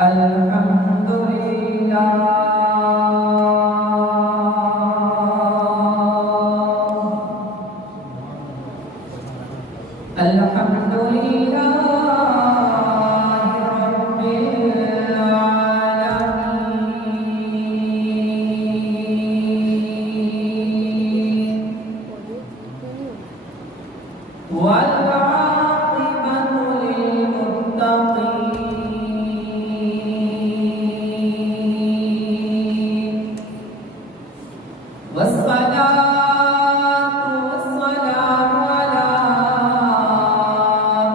الحمد لله الحمد لله رب العالمين والعاقبة للمتقين والصلاة والسلام على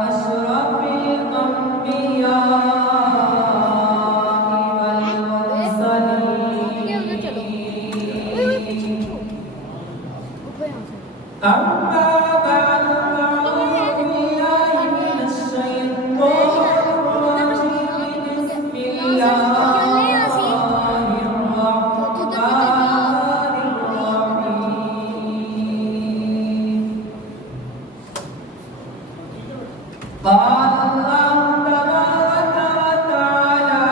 أشرف الأنبياء والمرسلين أما بعد فأعوذ بالله من الشيطان الرجيم بسم الله الرحمن الرحيم قال الله تبارك وتعالى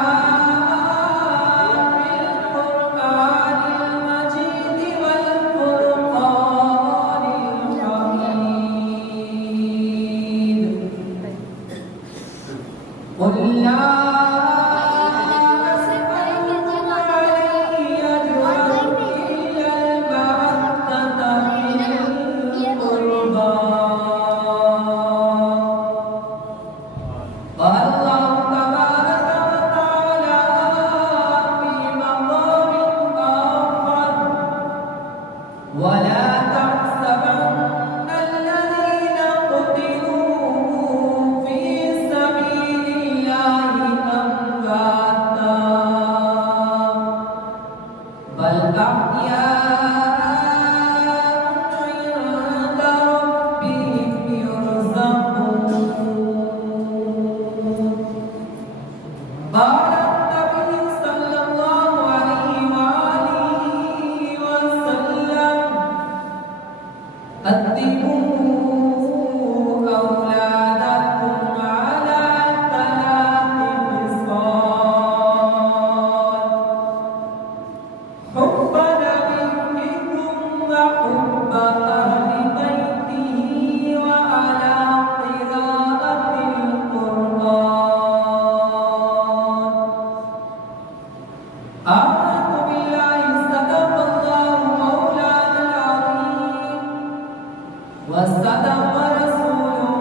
في القرآن المجيد والفرقان الحميد قل لا أسألكم عليه أجرا إلا المودة في القربى قال الله تبارك وتعالى في مقام آخر ولا تحسبن الذين قتلوا في سبيل الله أمواتا بل أحياء عند ربهم يرزقون قال النبي صلى الله عليه وآله وسلم قدموا أولادكم على ثلاث خصال حب نبيكم وحب أهل بيته وعلى قراءة القرآن آمنت بالله صدق الله مولانا العظيم وصدق رسوله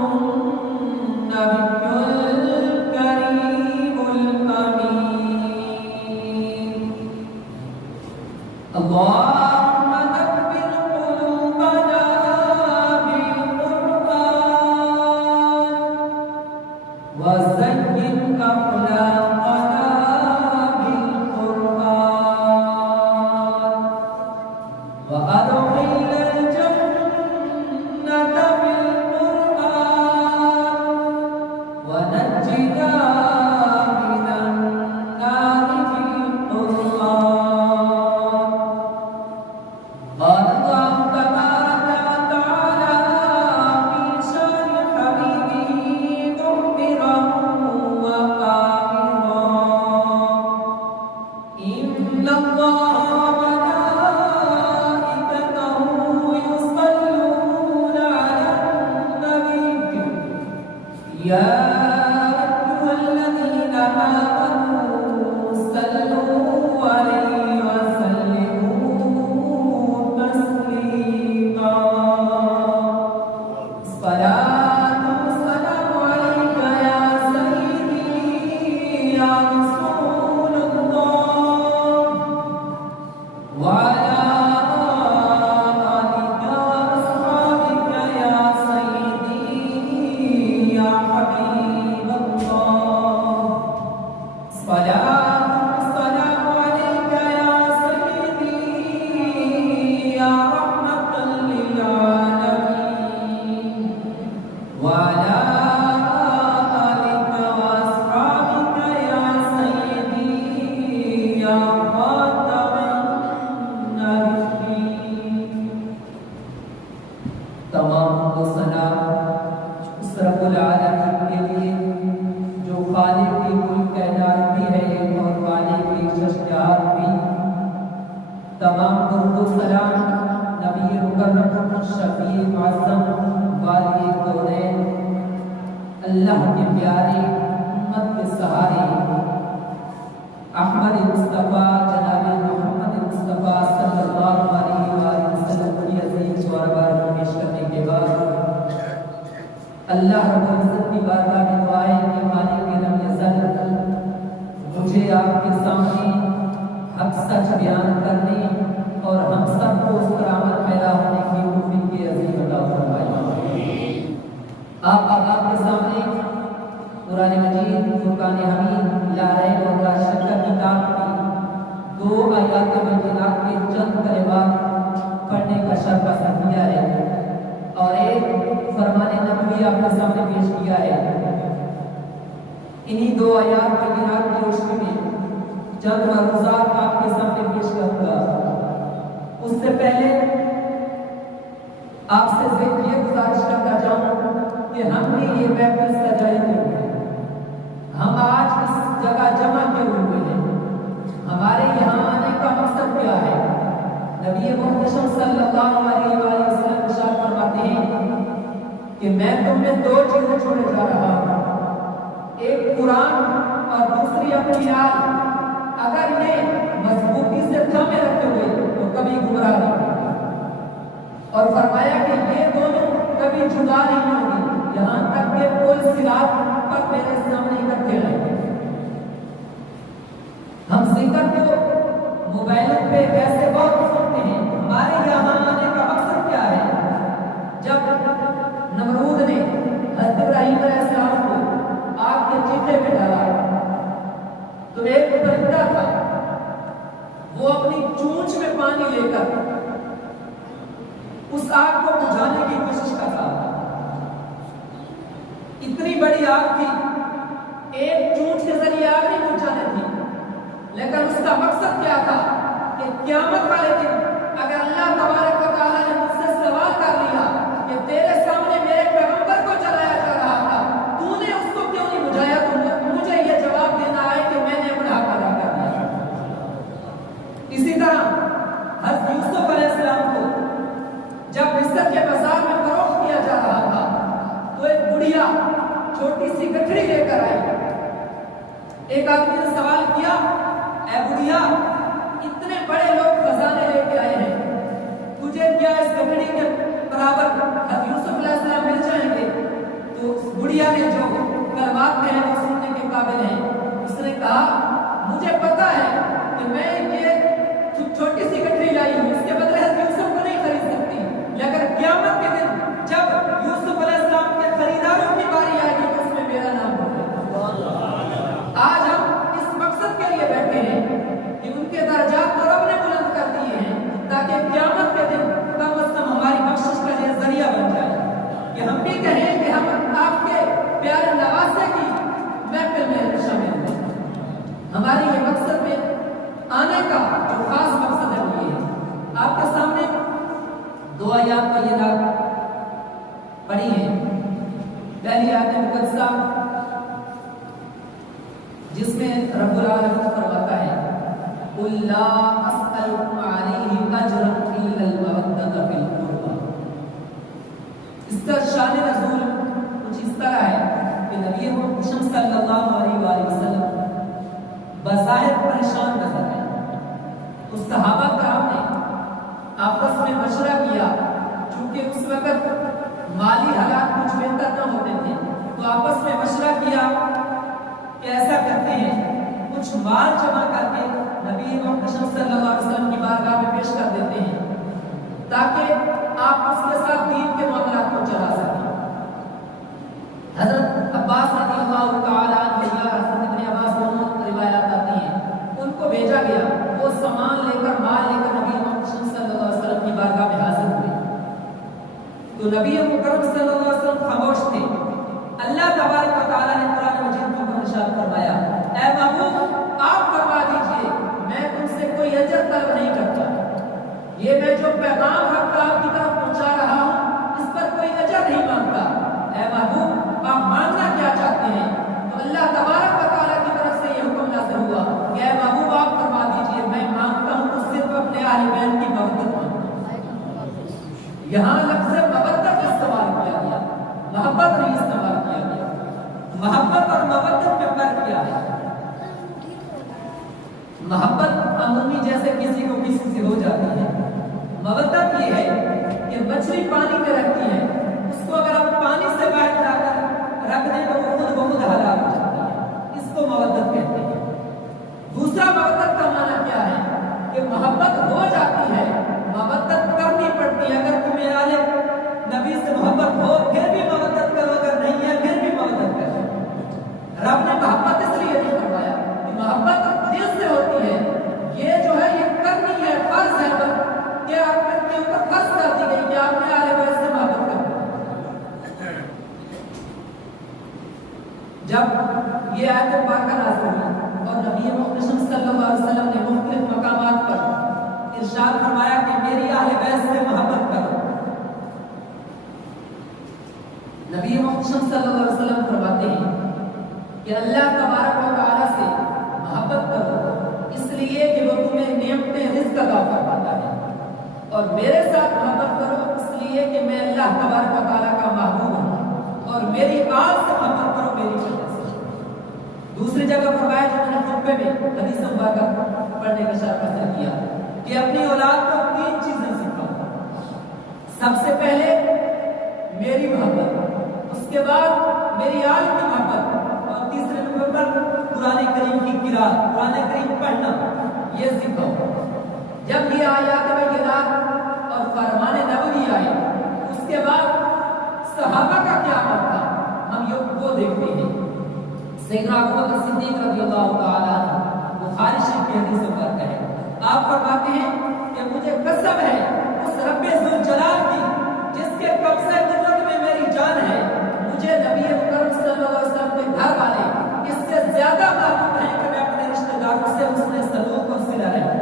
النبي الكريم الأمين اللهم نبر قلوبنا بالقرآن وزين أخلاقنا بالقرآن وأدخلنا الجنة بالقرآن ونجنا من النار بالقرآن قال الله تبارك وتعالى في شان حبيبه مخبرا وآمرا إن الله وملائكته يصلون على النبي يا أيها الذين آمنوا صلوا عليه وسلموا تسليما الصلاة والسلام عليك يا سيدي يا رسول الله وعلى آلك وأصحابك يا سيدي يا حبيب الله الصلاة والسلام عليك يا سيدي يا رحمة للعالمين وعلى آلك وأصحابك يا درود و سلام نبی مکرم شفیع معظم والی کونین اللہ کے پیارے امت کے سہارے احمد مصطفیٰ جناب محمد مصطفیٰ صلی اللہ علیہ وآلہ وسلم کی عظیم سواربار میں پیش کرنے کے بعد اللہ رب العزت کی بارگاہ میں دعا ہے کہ مالک رب العزت مجھے آپ کے سامنے حق سچ بیان کرنے اور ہم سب کو اس پر عمل پیدا ہونے کی توفیق کی عظیم عطا فرمائے۔ آپ کے سامنے قرآن مجید فرقان حمید لا ریب اور لا شک کتاب کی 2 آیات بینات کے چند کلمات پڑھنے کا شرف حاصل کیا ہے اور ایک فرمان نبوی آپ کے سامنے پیش کیا ہے۔ انہی 2 آیات بینات کی روشنی میں چند ملحوظات آپ کے سامنے پیش کروں گا۔ اس سے پہلے آپ سے یہ گزارش کرنا چاہوں کہ ہم نے یہ محفل سجائی ہوئی ہے، ہم آج اس جگہ جمع کیوں ہوئے ہیں، ہمارے یہاں آنے کا مقصد کیا ہے؟ نبی محتشم صلی اللہ علیہ وآلہ وسلم ارشاد فرماتے ہیں کہ میں تم میں 2 چیزیں چھوڑے جا رہا ہوں، ایک قرآن اور دوسری اپنی یاد۔ اگر یہ مضبوطی سے تھامے رکھے ہوئے تو کبھی گمراہ نہیں ہوگا، اور فرمایا کہ یہ دونوں کبھی جدا نہیں ہوں گے یہاں تک کہ کوئی صراط پر میرے سامنے اکٹھے رہیں گے۔ ہم ذکر کو موبائلوں پہ ایسے بہت سنتے ہیں، ہمارے یہاں آنے کا مقصد کیا ہے؟ جب نمرود نے حضرت ابراہیم علیہ السلام کو آگ کے چیٹے میں ڈالا تو ایک پرندہ تھا، وہ اپنی چونچ میں پانی لے کر اس آگ کو بجھانے کی کوشش کر رہا تھا۔ اتنی بڑی آگ تھی، ایک چونچ کے ذریعے آگ نہیں بجھانے تھی، لیکن اس کا مقصد کیا تھا کہ قیامت والے دن اگر اللہ تبارک و تعالیٰ نے مجھ سے سوال کر لیا کہ تیرے سامنے میرے پیغمبر کو جلایا جا رہا تھا، تو نے اس کو کیوں نہیں بجھایا، تو مجھے یہ جواب دینا ہے کہ میں نے اپنا حق ادا کر دیا۔ اسی طرح حضرت یوسف علیہ السلام کو جب مصر کے بازار میں فروخت کیا جا رہا تھا تو ایک بڑھیا چھوٹی سی گٹھڑی لے کر آئی۔ ایک آدمی نے سوال کیا، اے بڑھیا، اتنے بڑے لوگ خزانے لے کے آئے ہیں، تجھے کیا اس گٹھڑی کے برابر حضرت یوسف علیہ السلام مل جائیں گے؟ تو اس بڑھیا نے جو کلمات کہے وہ سننے کے قابل ہیں، اس نے کہا مجھے پتا ہے کہ میں یہ چھوٹی سی گٹھڑی لائی ہوں، اس کے بدلے حضرت یوسف کو نہیں خرید سکتی، لیکن قیامت کے دن جب یوسف علیہ السلام کے خریداروں کی باری آئے گی تو اس میں میرا نام ہوگا۔ آج ہم اس مقصد کے لیے بیٹھے ہیں کہ ان کے درجات تو رب نے بلند کر دیے ہیں تاکہ قیامت کے دن کم از کم ہماری بخشش کا یہ ذریعہ بن جائے کہ ہم بھی کہیں کہ ہم آپ کے پیارے نواسے کی محفل میں شامل ہیں۔ ہمارے یہ مقصد میں آنے کا جو خاص مقصد ہے وہ یہ ہے۔ آپ کے سامنے 2 آیات بینات پڑھی ہیں۔ پہلی آیت مقدسہ جس میں رب العالمین فرماتا ہے قُلْ لَا أَسْأَلُكُمْ عَلَيْهِ أَجْرًا إِلَّا الْمَوَدَّةَ فِي الْقُرْبَى۔ اس کا شان نزول کچھ اس طرح ہے کہ نبی محتشم صلی اللہ علیہ وآلہ وسلم بظاہر پریشان نظر آئے تو صحابہ کرام نے آپس میں مشورہ کیا، چونکہ اس وقت مالی حالات کچھ بہتر نہ ہوتے تھے، تو آپس میں مشورہ کیا کہ ایسا کرتے ہیں کچھ مال جمع کر کے نبی محتشم صلی اللہ علیہ وسلم کی بارگاہ میں پیش کر دیتے ہیں تاکہ آپ اس کے ساتھ دین کے معاملات کو چلا سکیں۔ حضرت عباس رضی اللہ تعالیٰ عنہ، حضرت ابن عباس دونوں روایات آتی ہیں، ان کو بھیجا گیا، وہ سامان لے کر مال لے کر نبی محتشم صلی اللہ علیہ وسلم کی بارگاہ میں حاضر ہوئے تو نبی مکرم صلی اللہ علیہ وسلم خاموش تھے۔ اللہ تبارک و تعالیٰ نے قرآن مجید میں ارشاد فرمایا، اے محبوب آپ فرما دیجئے میں تم سے کوئی اجر طلب نہیں کرتا، یہ میں جو پیغام حق کا آپ کی طرف پہنچا رہا ہوں اس پر کوئی اجر نہیں مانگتا۔ اے محبوب آپ مانگنا کیا چاہتے ہیں؟ تو اللہ تبارک و تعالیٰ کی طرف سے یہ حکم نازل ہوا کہ اے محبوب آپ فرما دیجئے میں مانگتا ہوں تو صرف اپنے اہل بیت کی محبت محبت عمومی جیسے کسی کو کسی سے ہو جاتی ہے، مودت یہ ہے کہ مچھلی پانی میں رہتی ہے، اس کو اگر آپ پانی سے باہر لا کر رکھ دیں تو وہ خود بخود ہلاک ہو جاتی ہے، اس کو مودت کہتے ہیں۔ دوسرا مودت کا معنی کیا ہے کہ محبت ہو جاتی ہے، مودت کرنی پڑتی ہے۔ اگر تمہیں آلے نبی سے محبت ہو پھر بھی مودت کرو، اگر نہیں ہے پھر بھی مودت کرو۔ رب نے محبت اس لیے نہیں فرمایا کہ محبت دل سے ہوتی ہے، یہ جو ہے یہ کرنی ہے، فرض ہے، کہ آپ کے اوپر فرض کر دی گئی کہ آپ نے آلے بیت سے محبت کرو۔ جب یہ آیت پاکہ نازل ہوئی اور نبی محتشم صلی اللہ علیہ وسلم نے مختلف مقامات پر ارشاد فرمایا کہ میری اہل بیت سے محبت کرو، نبی محتشم صلی اللہ علیہ وسلم فرماتے ہیں کہ اللہ تبارک و تعالی سے محبت کرو اس لیے کہ وہ تمہیں نعمتیں رزق عطا فرماتا ہے، اور میرے ساتھ محبت کرو اس لیے کہ میں اللہ تبارک و تعالی کا محبوب ہوں، اور میری آل سے محبت کرو میری وجہ سے۔ دوسری جگہ فرمایا جو میں نے خطبے میں حدیث مبارکہ پڑھنے کا اشارہ کیا کہ اپنی اولاد کو 3 چیزیں سکھاؤ، سب سے پہلے میری محبت، اس کے بعد میری آل کی محبت، اور تیسرے نمبر پر قرآن کریم کی قرات، قرآن کریم پڑھنا، یہ سکھاؤ۔ جب یہ آیات بینات اور فرمان نبوی آئے اس کے بعد صحابہ کا کیا عمل تھا ہم وہ دیکھتے ہیں۔ سیدنا ابوبکر صدیق رضی اللہ تعالی عنہ بخاری شریف کی حدیث میں ہے، آپ فرماتے ہیں کہ مجھے قسم ہے اس رب ذوالجلال کی جس کے قبضہ قدرت میں میری جان ہے، مجھے نبی مکرم صلی اللہ علیہ وسلم کے گھر والے اس سے زیادہ محبوب ہیں کہ میں اپنے رشتہ داروں سے حسن سلوک اور صلہ رحم۔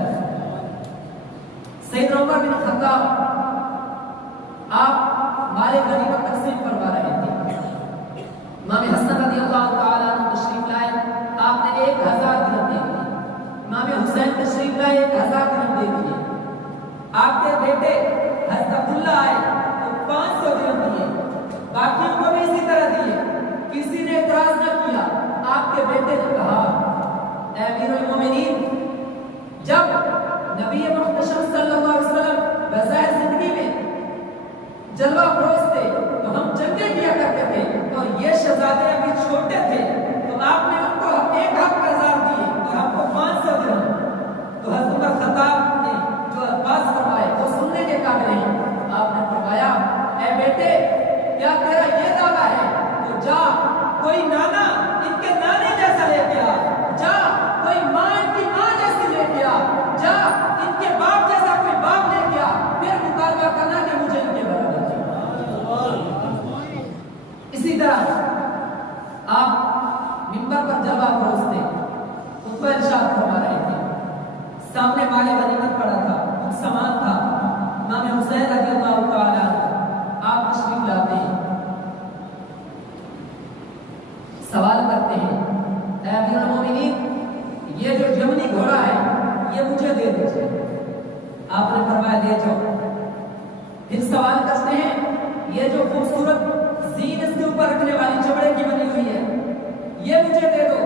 سیدنا عمر بن خطاب آپ مال غنیمت تقسیم فرما رہے تھے، امام حسن رضی اللہ تعالیٰ عنہ تشریف لائے، آپ نے 1000 درہم دے دیے، امام حسین تشریف لائے 1000 درہم دے دیے، آپ کے بیٹے حضرت عبداللہ آئے تو 500 درہم دیے، باقیوں کو بھی اسی طرح دیے، کسی نے اعتراض نہ کیا۔ آپ کے بیٹے نے کہا اے امیر المومنین، جب نبی محتشم صلی اللہ علیہ وسلم بظاہر زندگی میں جلوہ فروز تھے تو ہم جنگیں کیا کرتے تھے، اور یہ شہزادے ابھی چھوٹے تھے تو آپ نے ان کو 1000 دیے اور ہم کو 500 درہم۔ تو حضرت عمر خطاب نے جو الفاظ فرمائے وہ سننے کے قابل ہیں۔ آپ نے فرمایا اے بیٹے، کیا تیرا یہ دعویٰ ہے تو جا کوئی نانا ان کے نانے جیسا لے کے آ، جا کوئی ماں ان کی ماں جیسی لے کے آ، جا ان کے باپ جیسا کوئی باپ لے کے آ، پھر مطالبہ کرنا کہ مجھے ان کے برابر چاہیے۔ اسی طرح آپ منبر پر جلوہ فروز تھے، خطبہ ارشاد فرما رہے تھے، سامنے مال غنیمت پڑا تھا، کچھ سامان تھا، امام حسین رضی اللہ تعالیٰ آپ تشریف لاتے ہیں، سوال کرتے ہیں اے امیر المومنین، یہ جو یمنی گھوڑا ہے یہ مجھے دے دیجیے۔ آپ نے فرمایا لے جاؤ۔ پھر سوال کرتے ہیں یہ جو خوبصورت زین اس کے اوپر رکھنے والی چمڑے کی بنی ہوئی ہے یہ مجھے دے دو۔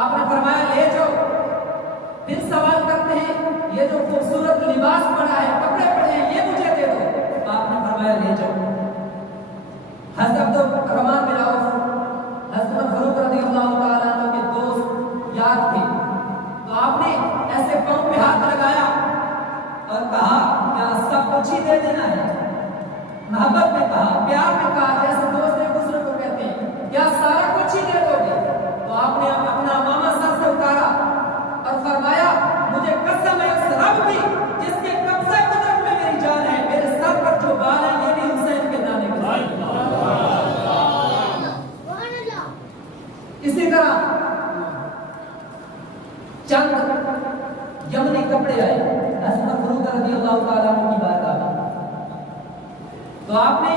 آپ نے فرمایا لے جاؤ۔ پھر سوال کرتے ہیں یہ جو خوبصورت لباس پڑا ہے، کپڑے پڑے ہیں، یہ مجھے دے دو۔ آپ نے فرمایا لے جاؤ۔ حضرت عبدالرحمن بن عوف حضرت فاروق رضی اللہ تعالیٰ عنہ کے دوست یار تھے، تو آپ نے ایسے پاؤں پہ ہاتھ لگایا اور کہا کیا سب کچھ ہی دے دینا ہے؟ محبت میں کہا، پیار میں کہا، جیسے دوست ایک دوسرے کو کہتے ہیں کیا سارا کچھ ہی دے دو گے؟ تو آپ نے اپنا امامہ سر سے اتارا اور فرمایا مجھے قسم ہے اس رب کی جس کے قبضہ قدرت میں میری جان ہے، میرے سر پر جو بال ہیں یہ بھی حسین کے دانے کے ساتھ۔ اسی طرح چند یمنی کپڑے آئے حضرت فاروق رضی اللہ تعالیٰ عنہ کی بارگاہ میں، تو آپ نے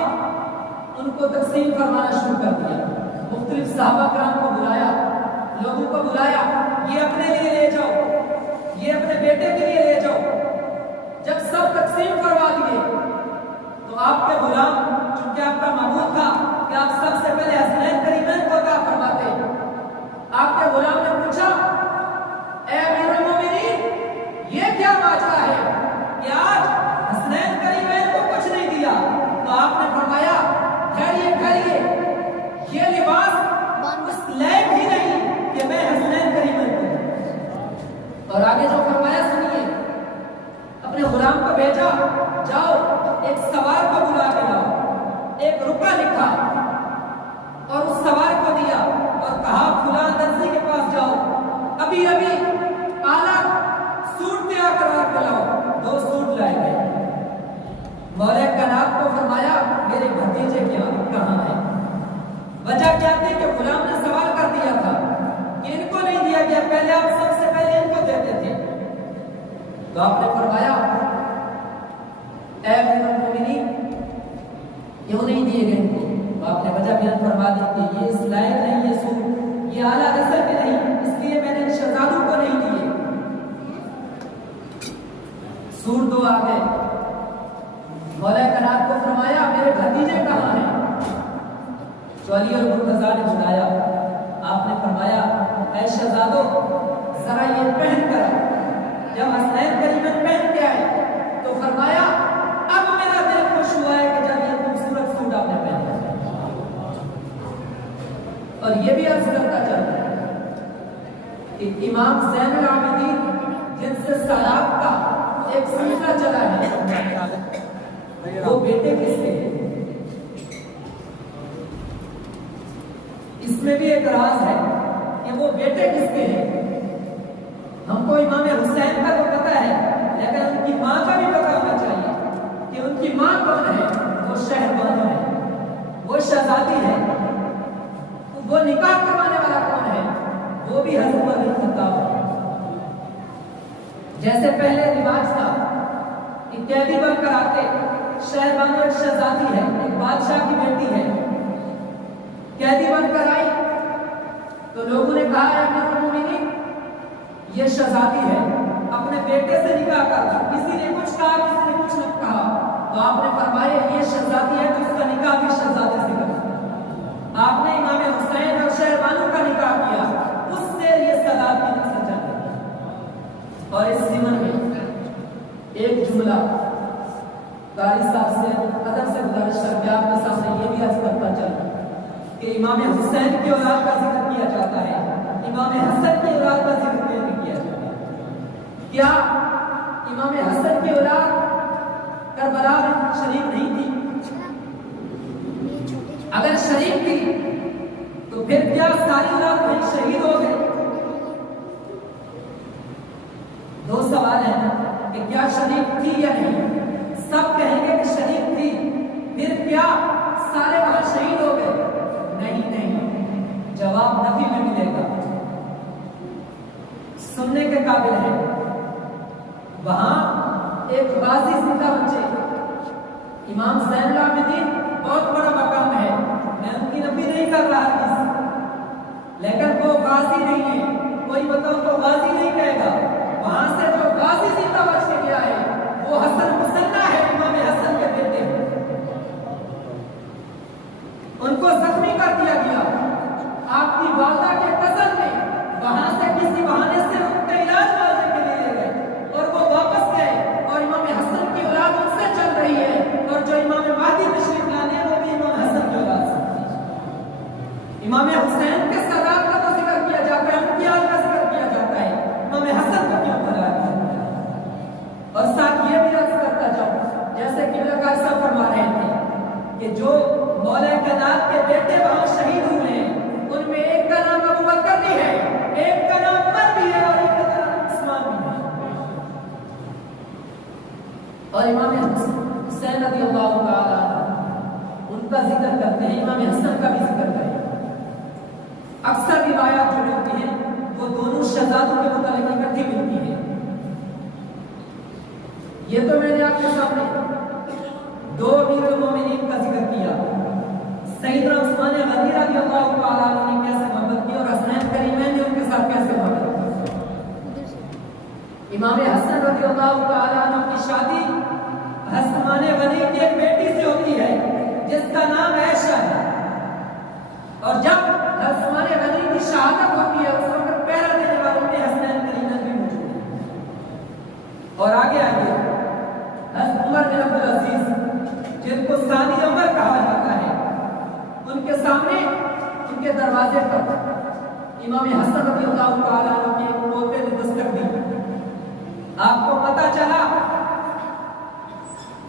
ان کو تقسیم فرمانا شروع کر دیا، مختلف صحابہ کرام کو بلایا، لوگوں کو بلایا، یہ اپنے لیے لے جاؤ، یہ اپنے بیٹے کے لیے لے جاؤ۔ جب سب تقسیم کروا دیے تو آپ کے غلام، چونکہ آپ کا معمول تھا کہ آپ سب سے پہلے حسنین کریمین کو عطا فرماتے، آپ کے غلام نے پوچھا اے امیر پہلے آپ سب سے پہلے ان کو دیتے تھے. تو آپ نے فرمایا اے امیر المومنین کیوں نہیں دیے گئے ان کو؟ تو آپ نے وجہ بیان فرما دی کہ یہ اس لائق نہیں، یہ سود یہ اعلیٰ نسل کے نہیں، اس لیے میں نے ان شہزادوں کو نہیں دیے. سور دو آ گئے. مولا کائنات کو فرمایا میرے بھتیجے کہاں ہیں؟ تو علی اور مرتضیٰ نے بلایا. آپ نے فرمایا اے شہزادو ذرا یہ پہن کر. جب حسنین کریمن پہن کے آئے تو فرمایا اب میرا دل خوش ہوا ہے کہ جب یہ خوبصورت سوٹ آپ نے پہنا. اور یہ بھی عرض کرتا چلتا ہے کہ امام زین العابدین جن سے سالات کا ایک سلسلہ چلا ہے وہ بیٹے کس کے ہیں؟ اس میں بھی ایک راز ہے کہ وہ بیٹے کس کے ہیں. ہم کو امام حسین کا تو پتہ ہے لیکن ان کی ماں کا بھی پتہ ہونا چاہیے کہ ان کی ماں کون ہے. وہ شہربانو ہے، وہ شہزادی ہے. وہ نکاح کروانے والا کون ہے؟ وہ بھی حضرت عمر بن خطاب ہے. جیسے پہلے رواج تھا کہ قیدی بن کر آتے، شہربانو ایک شہزادی ہے، ایک بادشاہ کی بیٹی ہے، قیدی بن کر آئی تو لوگوں نے کہا ہے امیر المومنین یہ شہزادی ہے، اپنے بیٹے سے نکاح کر دو. کسی نے کچھ کہا، کسی نے کچھ نہ کہا. تو آپ نے فرمایا یہ شہزادی ہے تو اس کا نکاح بھی شہزادے سے کرو. آپ نے امام حسین اور شہربانو کا نکاح کیا، اس سے یہ سادات کی نسل چل گئی. اور اس ضمن میں ایک جملہ قاری صاحب سے ادب سے گزارش کر کے آپ کے سامنے یہ بھی عرض کرتا چلا کہ امام حسین کی اولاد کا ذکر کیا جاتا ہے، امام حسن کی اولاد کا ذکر نہیں کیا جاتا. کیا امام حسن کی اولاد کربلا میں شریک نہیں تھی؟ اگر شریک تھی تو پھر کیا ساری اولاد وہیں شہید ہو گئے؟ دو سوال ہیں کہ کیا شریک تھی یا نہیں. سب کہیں گے کہ شریک تھی، پھر کیا سارے وہاں شہید ہو گئے؟ نہیں. جواب نفی میں ملے گا. سننے کے قابل ہے. وہاں ایک غازی زندہ بچے. امام زین العابدین بہت بڑا مقام ہے، میں ان کی نفی نہیں کر رہا لیکن وہ غازی نہیں ہے. کوئی بتاؤ تو غازی نہیں کہے گا. وہاں سے جو غازی زندہ بچ کے گیا ہے وہ حسن مسنہ ہے، امام حسن کے بیٹے. ان کو زخمی کر دیا گیا. آپ کی والدہ کے قتل میں وہاں سے کسی بہانے سے ان کا علاج کرنے کے لیے لے گئے اور وہ واپس گئے. اور امام حسن کی اولاد ان سے چل رہی ہے، اور جو امام مہدی تشریف لانے وہ بھی امام حسن کی اولاد سے. امام حسین کے سادات کا تو ذکر کیا جاتا ہے، ان کی آل کا ذکر کیا جاتا ہے، امام حسن کا کیوں بھلا کیا جاتا ہے. اور ساتھ یہ بھی عرض کرتا جاؤں جیسے قبلہ قاری صاحب فرما رہے تھے کہ جو مولا کائنات کے بیٹے وہاں شہید ہوئے ہیں ان میں ایک کا نام ابو بکر بھی ہے، ایک کا نام عمر بھی ہے، اور ایک کا نام عثمان بھی ہے. اور امام حسین رضی اللہ تعالیٰ ان کا ذکر کرتے ہیں، امام حسن کا بھی ذکر کریں. اکثر روایات جو ملتی ہیں وہ دونوں شہزادوں کے متعلق اکٹھی ملتی ہیں. یہ تو میں نے آپ کے سامنے دو امیر المومنین کا ذکر کیا. سیدنا عثمان غنی رضی اللہ تعالیٰ عنہ نے کیسے محبت کی اور حسنین کریمین نے ان کے ساتھ کیسے محبت کی. امام حسن رضی اللہ تعالیٰ عنہ کی شادی عثمان غنی کی ایک بیٹی سے ہوتی ہے جس کا نام عائشہ ہے. اور جب عثمان غنی کی شہادت ہوتی ہے اس وقت پہرا دینے والوں میں حسنین کریمین بھی موجود ہیں. اور آگے عمر بن عبدالعزیز جن کو ثانی عمر کہا جاتا ہے، ان کے سامنے ان کے دروازے پر امام حسن رضی اللہ تعالیٰ عنہ کے پوتے نے دستک دی. آپ کو پتہ چلا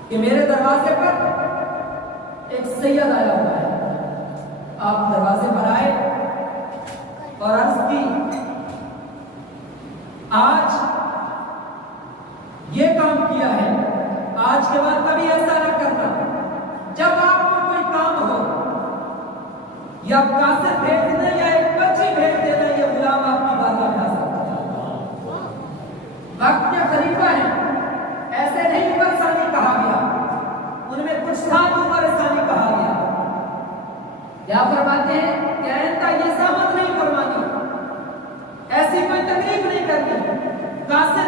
کہ میرے دروازے پر ایک سید آیا ہوا ہے. آپ دروازے پر آئے اور عرض کی آج یہ کام کیا ہے، آج کے بعد کبھی ایسا نہ کرنا. جب آپ کو کوئی کام ہو یا قاصد بھیج دینا یا ایک بچی بھیج دینا، یہ غلام آپ کی بات میں آ سکتا ہے. چاہتے ہیں کہ آئندہ یہ زحمت نہیں فرمانی، ایسی کوئی تکلیف نہیں کرنی، قاصد